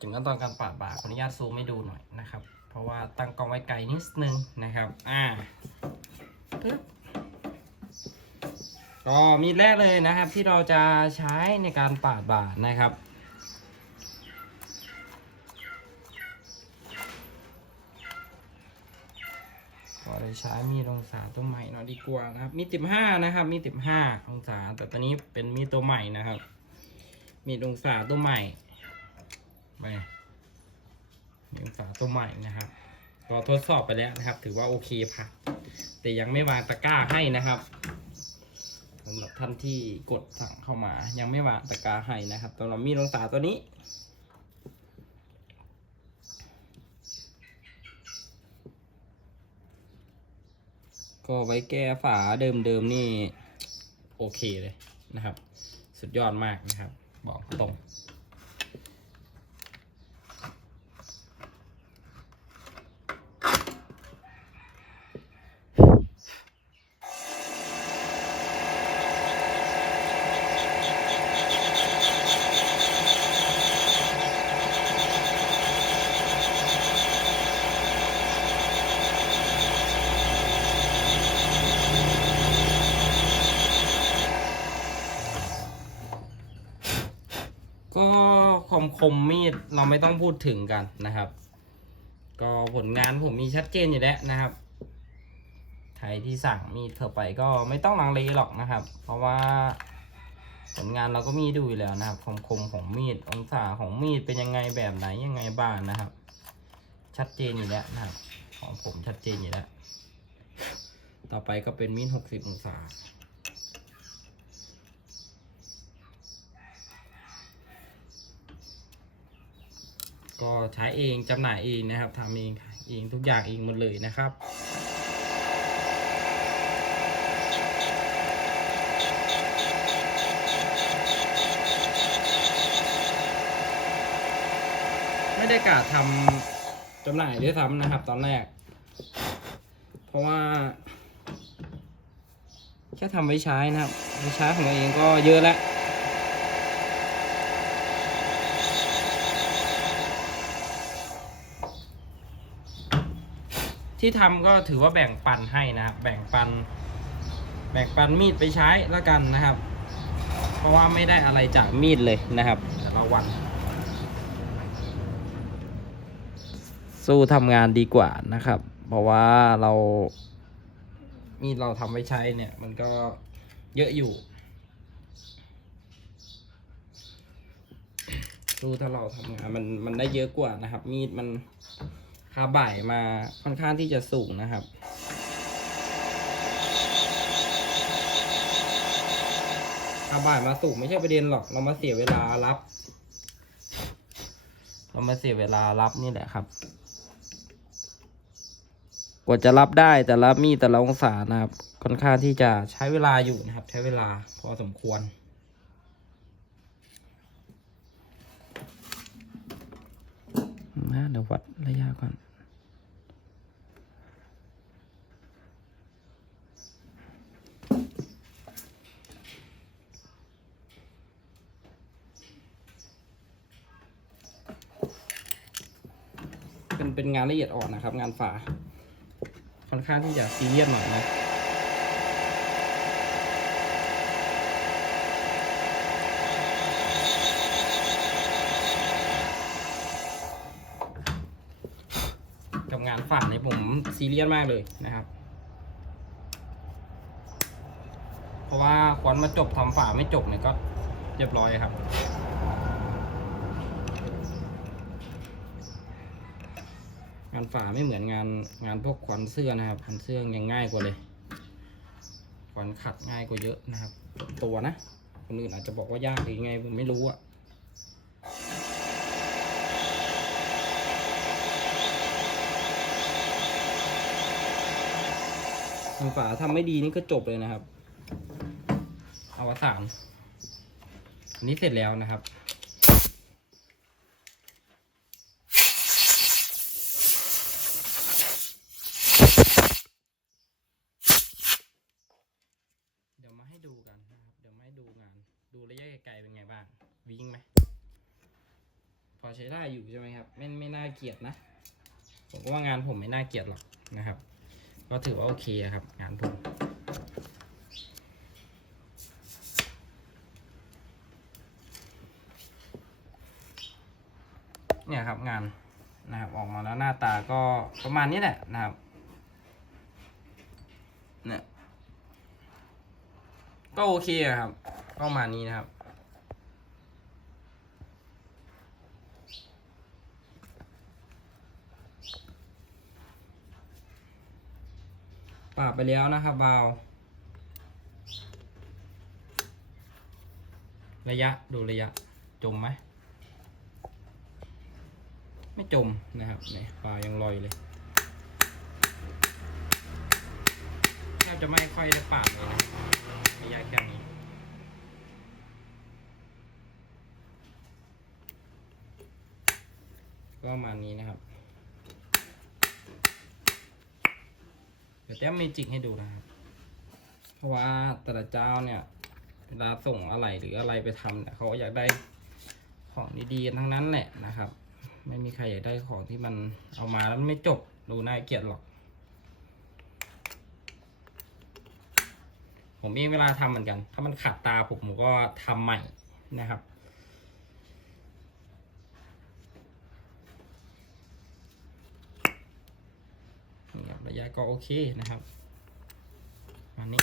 ถึงขั้นตอนการปาดบ่าขออนุญาตซูมให้ดูหน่อยนะครับ เพราะว่าตั้งกล้องไว้ไกลนิดนึงนะครับ อ่าปึ๊บก็มีดแรกเลยนะครับที่เราจะใช้ในการปาดบ่านะครับ ก็เลยใช้มีดองศาตัวใหม่หน่อยดีกว่านะครับ มีติบห้านะครับ มีติบห้าองศาแต่ตอนนี้เป็นมีดตัวใหม่นะครับ มีดองศาตัวใหม่ ไปมีองศาตัวใหม่นะครับก็ทดสอบไปแล้วนะครับ ถือว่าโอเคผ่านแต่ยังไม่วางตะกร้าให้นะครับสำหรับท่านที่กดสั่งเข้ามา ยังไม่วางตะกร้าให้นะครับสำหรับมีดองศาตัวนี้ก็ไว้แก้ฝาเดิมๆนี่ โอเคเลยนะครับ สุดยอดมากนะครับ บอกตรง ก็คมคมมีดเราไม่ต้องพูดถึงกันนะครับ ก็ผลงานผมมีชัดเจนอยู่แล้วนะครับใครที่สั่งมีดเข้าไปก็ไม่ต้องลังเลหรอกนะครับ เพราะว่าผลงานเราก็มีดูอยู่แล้วนะครับคมคมของมีดองศาของมีดเป็นยังไงแบบไหนยังไงบ้างนะครับ ชัดเจนอยู่แล้วนะครับ ของผมชัดเจนอยู่แล้ว ต่อไปก็เป็นมีดหกสิบองศา ก็ใช้เองจำหน่ายเองนะครับทำเองขายเองทุกอย่างเองหมดเลยนะครับไม่ได้กะทำจำหน่ายด้วยซ้ำนะครับ ตอนแรก เพราะว่า แค่ทำไว้ใช้นะครับไว้ใช้ของตัวเองก็เยอะแล้ว ที่ทำก็ถือว่าแบ่งปันให้นะครับ แบ่งปัน แบ่งปันมีดไปใช้แล้วกันนะครับ เพราะว่าไม่ได้อะไรจากมีดเลยนะครับแต่ละวัน สู้ทำงานดีกว่านะครับ เพราะว่าเรามีดเราทำไว้ใช้เนี่ย มันก็เยอะอยู่สู้ถ้าเราทำงานมันมันได้เยอะกว่านะครับ มีดมัน คาบ่ายมาค่อนข้างที่จะสูงนะครับ คาบ่ายมาสูงไม่ใช่ประเด็นหรอก เรามาเสียเวลารับ เรามาเสียเวลารับนี่แหละครับ กว่าจะรับได้แต่ละมีแต่ละองศานะครับ ค่อนข้างที่จะใช้เวลาอยู่นะครับ ใช้เวลาพอสมควร นะเดี๋ยววัดระยะก่อนเป็นเป็นงานละเอียดอ่อนนะครับ งานฝาค่อนข้างที่จะซีเรียสหน่อยนะ กับงานฝาเนี่ยผมซีเรียสมากเลยนะครับ เพราะว่าควันมาจบทำฝาไม่จบเนี่ยก็เรียบร้อยครับงานฝาไม่เหมือนงานงานพวกควันเสื้อนะครับควันเสื้อยังง่ายกว่าเลยควันขัดง่ายกว่าเยอะนะครับ ตัวนะ คนอื่นอาจจะบอกว่ายากหรือไงผมไม่รู้อะ งานฝาทำไม่ดีนี่ก็จบเลยนะครับ อวสานอันนี้เสร็จแล้วนะครับเดี๋ยวมาให้ดูกันนะครับเดี๋ยวมาให้ดูงาน ดูระยะไกลเป็นไงบ้าง วิ่งไหม พอใช้ได้อยู่ใช่ไหมครับ ไม่ไม่น่าเกลียดนะ ผมก็ว่างานผมไม่น่าเกลียดหรอกนะครับ ก็ถือว่าโอเคนะครับ งานผมเนี่ยครับงานนะครับออกมาแล้วหน้าตาก็ประมาณนี้แหละนะครับเนี่ยก็โอเคครับ ประมาณนี้นะครับ ปราบไปแล้วนะครับวาล์วระยะดูระยะจมไหมไม่จมนะครับเนี่ยปลายังลอยเลยแทบจะไม่ค่อยได้ปาดเลยนะระยะแค่นี้ก็ประมาณนี้นะครับ ดี๋ยวแต้มเมจิกให้ดูนะครับ เพราะว่าแต่ละเจ้าเนี่ยเวลาส่งอะไรหรืออะไรไปทำเนี่ยเขาอยากได้ของดีๆทั้งนั้นแหละนะครับ ไม่มีใครอยากได้ของที่มันเอามาแล้วมันไม่จบดูน่าเกลียดหรอก ผมเองเวลาทำเหมือนกัน ถ้ามันขัดตาผมผมก็ทำใหม่นะครับ นี่ครับระ ยะก็โอเคนะครับอันนี้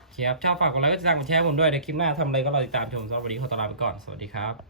โอเคครับชอบฝากกดไลค์กดติดตามกดแชร์ผมด้วยในคลิปหน้าทำอะไรก็รอติดตามชมสำหรับวันนี้ขอตวลาไปก่อน สวัสดีครับ